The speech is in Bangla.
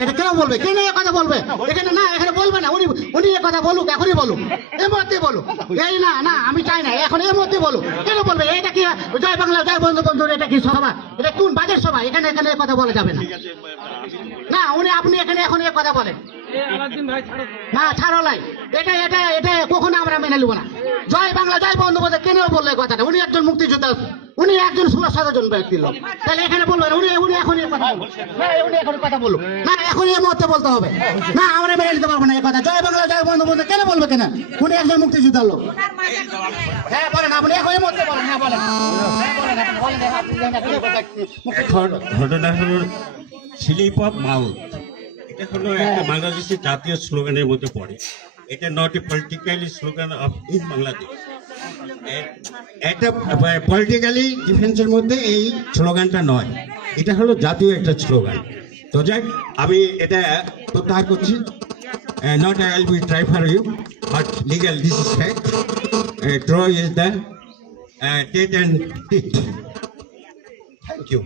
এটা কেন বলবে? কেন এ কথা বলবে? এখানে না, এখানে বলবে না। উনি উনি এ কথা বলুক, এখনই বলুক, এর মধ্যে বলুক। এই না না, আমি চাই না, এখন এর মধ্যে বলুক। কেন বলবে? এটা কি জয় বাংলা জয় বঙ্গবন্ধু? এটা কি সভা? এটা কোন বাজেট সভা? এখানে এখানে এ কথা বলা যাবে না। না, আপনি এখানে এখন এ কথা বলেন না, ছাড়ো লাই। এটা এটা এটা কখনো আমরা মেনে নেব না। জয় বাংলা জয় বঙ্গবন্ধু কেন বললো এই কথাটা? উনি একজন মুক্তিযোদ্ধা, উনি একজন সুরক্ষাজন ব্যক্তি লোক। তাহলে এখানে বলবেন উনি উনি এখন এই কথা বলুন না, উনি এখন কথা বলুন না, এখন এই মুহূর্তে বলতে হবে না, আমরা মেনে নিতে পারবো না এই কথা। জয় বাংলা জয় বঙ্গবন্ধু কেন বলবে? কেন? উনি একজন মুক্তিযোদ্ধার লোক। হ্যাঁ বলেন, আপনি এখন এই মুহূর্তে বলেন। হ্যাঁ বলেন, এখন ঘটনা হলো স্লিপ অফ মাউথ। এটা হলো একটা বাংলাদেশের জাতীয় স্লোগানের মধ্যে পড়ে। এটা not a politically slogan of in Bangladesh. একটা পলিটিক্যালি ডিফেন্সের মধ্যে এই স্লোগানটা নয়, এটা হলো জাতীয় একটা স্লোগান। তো যাই, আমি এটা প্রত্যাহার করছি। Not I will be try for you but legal this is fact. True is the tat and tit. Thank you.